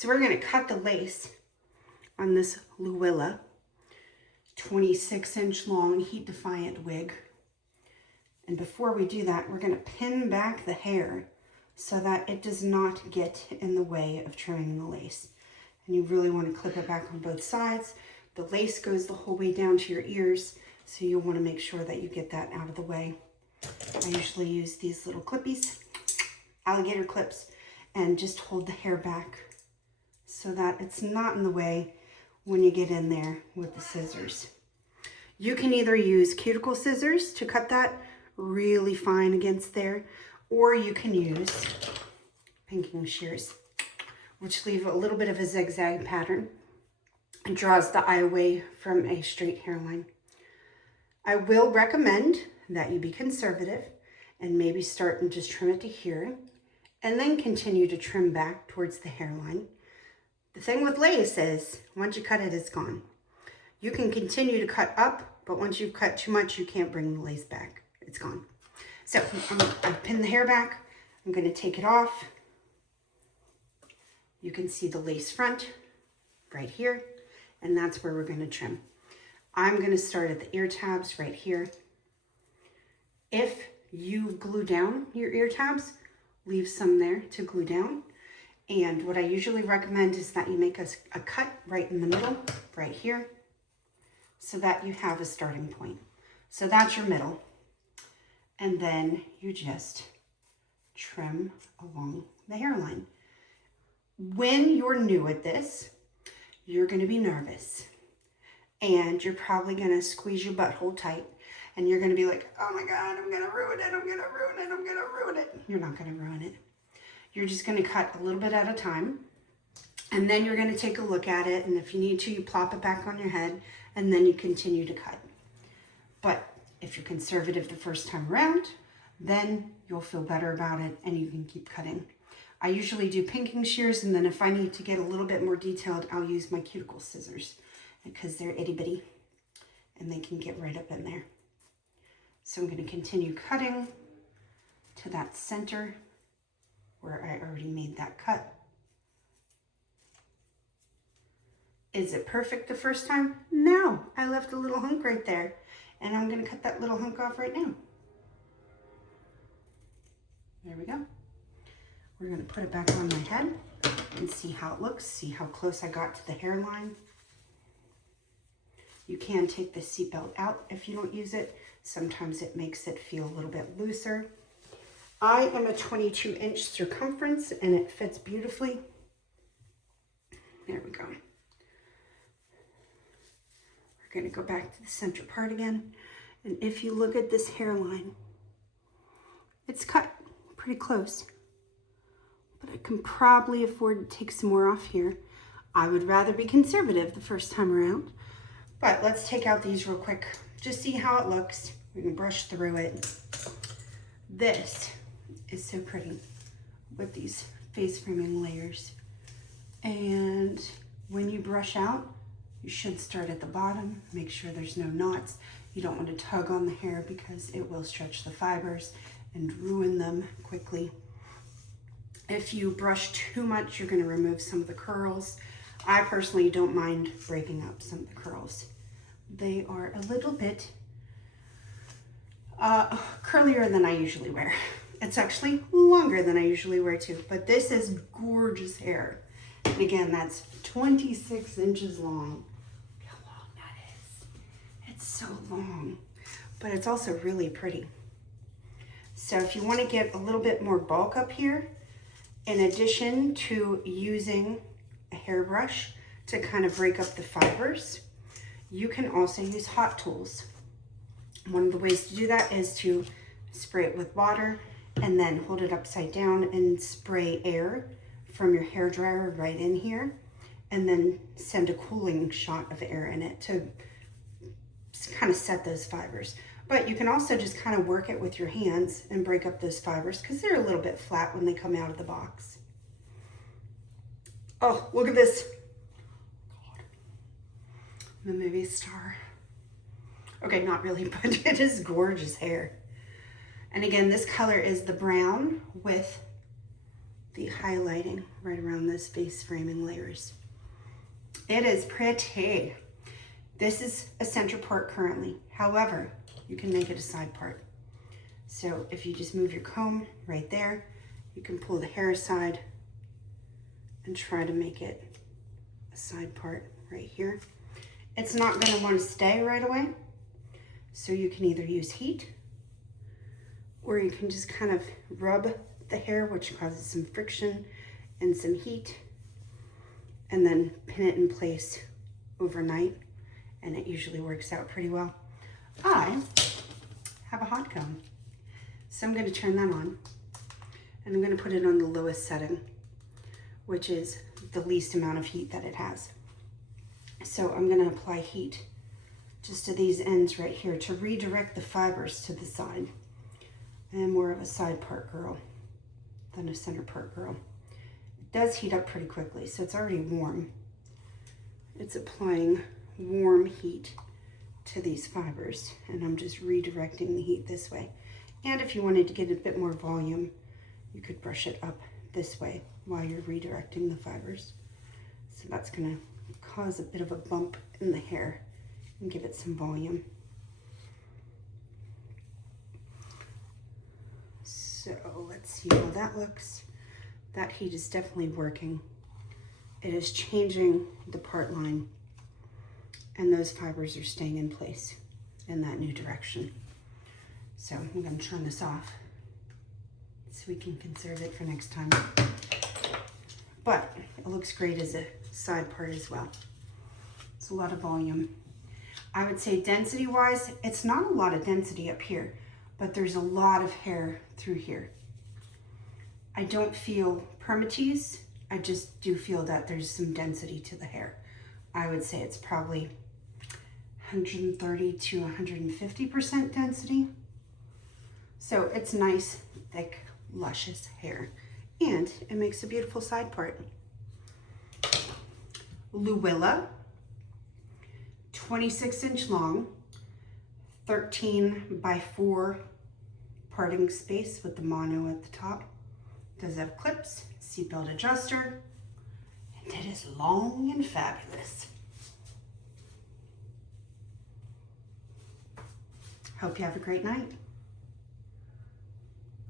So we're gonna cut the lace on this Luwila 26-inch long heat defiant wig. And before we do that, we're gonna pin back the hair so that it does not get in the way of trimming the lace. And you really wanna clip it back on both sides. The lace goes the whole way down to your ears, so you'll wanna make sure that you get that out of the way. I usually use these little clippies, alligator clips, and just hold the hair back so that it's not in the way when you get in there with the scissors. You can either use cuticle scissors to cut that really fine against there, or you can use pinking shears, which leave a little bit of a zigzag pattern and draws the eye away from a straight hairline. I will recommend that you be conservative and maybe start and just trim it to here and then continue to trim back towards the hairline. The thing with lace is once you cut it, it's gone. You can continue to cut up, but once you've cut too much, you can't bring the lace back. It's gone. So I've pinned the hair back. I'm going to take it off. You can see the lace front right here, and that's where we're going to trim. I'm going to start at the ear tabs right here. If you glue down your ear tabs, leave some there to glue down. And what I usually recommend is that you make a cut right in the middle, right here, so that you have a starting point. So that's your middle. And then you just trim along the hairline. When you're new at this, you're gonna be nervous. And you're probably gonna squeeze your butthole tight. And you're gonna be like, oh my God, I'm gonna ruin it, I'm gonna ruin it, I'm gonna ruin it. You're not gonna ruin it. You're just gonna cut a little bit at a time. And then you're gonna take a look at it. And if you need to, you plop it back on your head and then you continue to cut. But if you're conservative the first time around, then you'll feel better about it and you can keep cutting. I usually do pinking shears, and then if I need to get a little bit more detailed, I'll use my cuticle scissors because they're itty bitty and they can get right up in there. So I'm going to continue cutting to that center where I already made that cut. Is it perfect the first time? No, I left a little hunk right there. And I'm going to cut that little hunk off right now. There we go. We're going to put it back on my head and see how it looks, see how close I got to the hairline. You can take the seatbelt out if you don't use it. Sometimes it makes it feel a little bit looser. I am a 22-inch circumference and it fits beautifully. There we go. We're going to go back to the center part again. And if you look at this hairline, it's cut pretty close. But I can probably afford to take some more off here. I would rather be conservative the first time around. But let's take out these real quick. Just see how it looks. We can brush through it. This is so pretty with these face framing layers. And when you brush out, you should start at the bottom. Make sure there's no knots. You don't want to tug on the hair because it will stretch the fibers and ruin them quickly. If you brush too much, you're going to remove some of the curls. I personally don't mind breaking up some of the curls. They are a little bit curlier than I usually wear. It's actually longer than I usually wear too, but this is gorgeous hair. And again, that's 26 inches long. Look how long that is. It's so long, but it's also really pretty. So if you want to get a little bit more bulk up here, in addition to using a hairbrush to kind of break up the fibers, you can also use hot tools. One of the ways to do that is to spray it with water and then hold it upside down and spray air from your hairdryer right in here, and then send a cooling shot of air in it to kind of set those fibers. But you can also just kind of work it with your hands and break up those fibers because they're a little bit flat when they come out of the box. Oh, look at this. God. I'm a movie star. Okay, not really, but it is gorgeous hair. And again, this color is the brown with the highlighting right around this base framing layers. It is pretty. This is a center part currently. However, you can make it a side part. So if you just move your comb right there, you can pull the hair aside and try to make it a side part right here. It's not going to want to stay right away. So you can either use heat, or you can just kind of rub the hair, which causes some friction and some heat, and then pin it in place overnight, and it usually works out pretty well. I have a hot comb, so I'm going to turn that on, and I'm going to put it on the lowest setting, which is the least amount of heat that it has. So I'm going to apply heat just to these ends right here to redirect the fibers to the side. I am more of a side part girl than a center part girl. It does heat up pretty quickly, so it's already warm. It's applying warm heat to these fibers, and I'm just redirecting the heat this way. And if you wanted to get a bit more volume, you could brush it up this way while you're redirecting the fibers. So that's gonna cause a bit of a bump in the hair and give it some volume. So let's see how that looks. That heat is definitely working. It is changing the part line, and those fibers are staying in place in that new direction. So I'm going to turn this off so we can conserve it for next time. But it looks great as a side part as well. It's a lot of volume. I would say density wise, it's not a lot of density up here, but there's a lot of hair through here. I don't feel permatease. I just do feel that there's some density to the hair. I would say it's probably 130 to 150% density. So it's nice, thick, luscious hair. And it makes a beautiful side part. Luwila, 26-inch long, 13 by 4 parting space with the mono at the top. Does have clips, seatbelt adjuster, and it is long and fabulous. Hope you have a great night.